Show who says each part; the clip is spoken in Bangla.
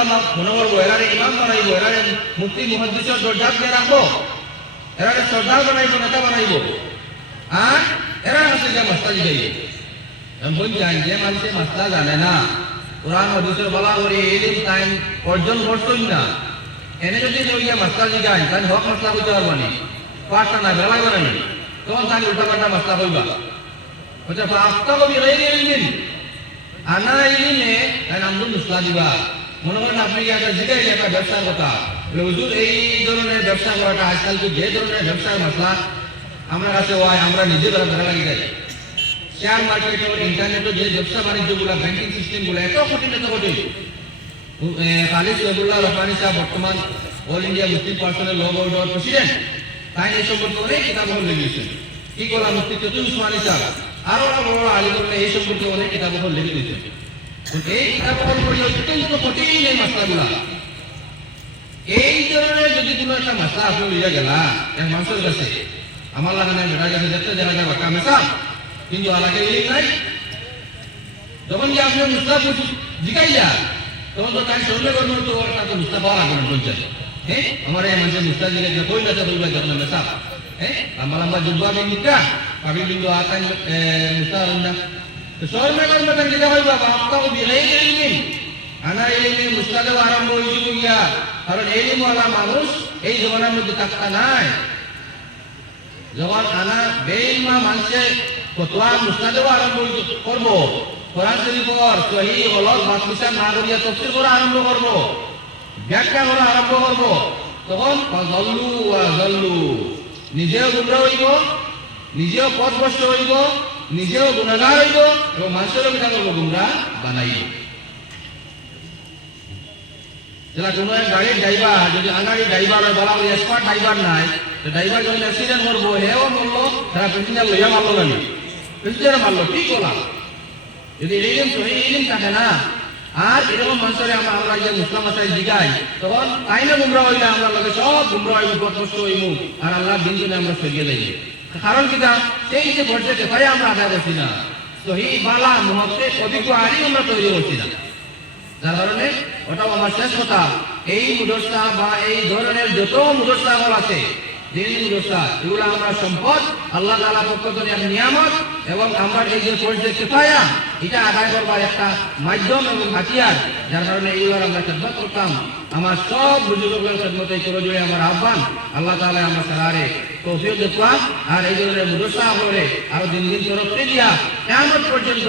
Speaker 1: আলিম উলামা মনে করব এরারে ইমাম বানাইব, এরারে মুক্তি মুহাদ্দিসের দরজা দিয়ে রাখব। এরারে সর্দার বানাইব, নেতা বানাইব। আর মাস্তা জিগাইব যে মানুষে মাস্তা জানে না। কোরআন, হাদিসের বলা করে, এলিম টাইম অর্জন করছই না। এনে যদি নইয়া মাস্তা জিগাই তাই হক মাস্তা হইতে পারব না। পাঁচটা না, বেলায় বানাই তখন তাই উল্টা পাল্টা মাস্তা হচ্ছে পাঁচটা কবি রয়ে গেলেন আনা ইলিমে তাই নাম মুসলা দিবা। মনে আপনি একটা জিগাইলে একটা ব্যবসার কথা। হুজুর এই ধরনের ব্যবসা করাটা আজকাল তো যে ধরনের ব্যবসার মশলা আমরা কাছে হয় আমরা নিজে ধরা লাগি যাই শেয়ার মার্কেট ইন্টারনেটে যে ব্যবসা বাণিজ্যগুলা ব্যাংকিং সিস্টেমগুলা এত কঠিন এত কঠিন। খালিদ রবুল্লাহ রহমানি সাহেব বর্তমান অল ইন্ডিয়া মুসলিম পার্সনের ল বোর্ডের প্রেসিডেন্ট তাই এই সম্পর্কে অনেক কিতাব লিখেছেন কি করলাম মুফতি চতুর উসমানী সাহেব আরও বড় আলিমুল্লাহ এই সম্পর্কে অনেক কিতাব লিখে দিয়েছেন এই কিতাব পড়ি অত্যন্ত কঠিন এই মশলাগুলা এই ধরনের যদি কোনো একটা মশলা আপনি লইয়া গেলা এক মানুষের কাছে আমার লাগানে বেড়া গেছে দেখতে দেখা যায় বাক্কা মেশা কিন্তু আলাকে এই নাই যখন যে আপনি মুস্তা জিগাইলা তখন তো তাই সরলে করব তো তাকে মুস্তা পাওয়া লাগবে পঞ্চায়েত হ্যাঁ আমার এই মানুষের মুস্তা জিগাই যে কই না কইবা যখন মেশা হ্যাঁ লম্বা লম্বা জুব্বা বিন্দা কাবি বিন্দু আকান মুস্তা রন্না তাকে যেটা হইবা বাপ্পা বিগাই গেলেন আনা এলিমে মুস্তাদেব আরম্ভ হয়েছিল গিয়া কারণ এলিমওয়ালা মানুষ এই জমানার মধ্যে নাই যখন আনা বেইলমা মানুষের ফতোয়া মুস্তাদেব আরম্ভ করব কোরআন শরীফর সহি গলত বাসমিশা না করিয়া তফসির করা আরম্ভ করব ব্যাখ্যা করা আরম্ভ করব তখন জল্লু জল্লু নিজেও গুমরা হইব নিজেও পথভ্রষ্ট হইব নিজেও গুণাগার হইব এবং মানুষেরও করব গুমরা বানাইব গাড়ির ড্রাইভার ড্রাইভার হয় ড্রাইভার নাই ড্রাইভার যখন অ্যাক্সিডেন্ট মরলো মারলো ঠিক বলা যদি এলিম সহি না। আর এরকম মানুষের আমরা আমরা যে মুসলাম আসাই জিগাই, তখন তাইলে গুমরা হইলে আমরা লগে সব গুমরা হইব পথভ্রষ্ট হইব, আর আল্লাহ দিন দিনে আমরা সরিয়ে দেই। কারণ কিনা এই যে পর্যায়ে দেখাই আমরা আদায় করছি না। তো এই বালা মুহূর্তে অভিজ্ঞ আরই আমরা তৈরি করছি না। যার কারণে ওটাও আমার শেষ কথা। এই মুদরসা বা এই ধরনের যত মুদরসা আছে আল্লাহ যার কারণে এইগুলোর আমরা করতাম। আমার সব বুজুর্গের করে আমার আহ্বান, আল্লাহ তালা আমরা সারারে দেখবা আর এই ধরনের আরও দিন দিন দিয়া কেমন পর্যন্ত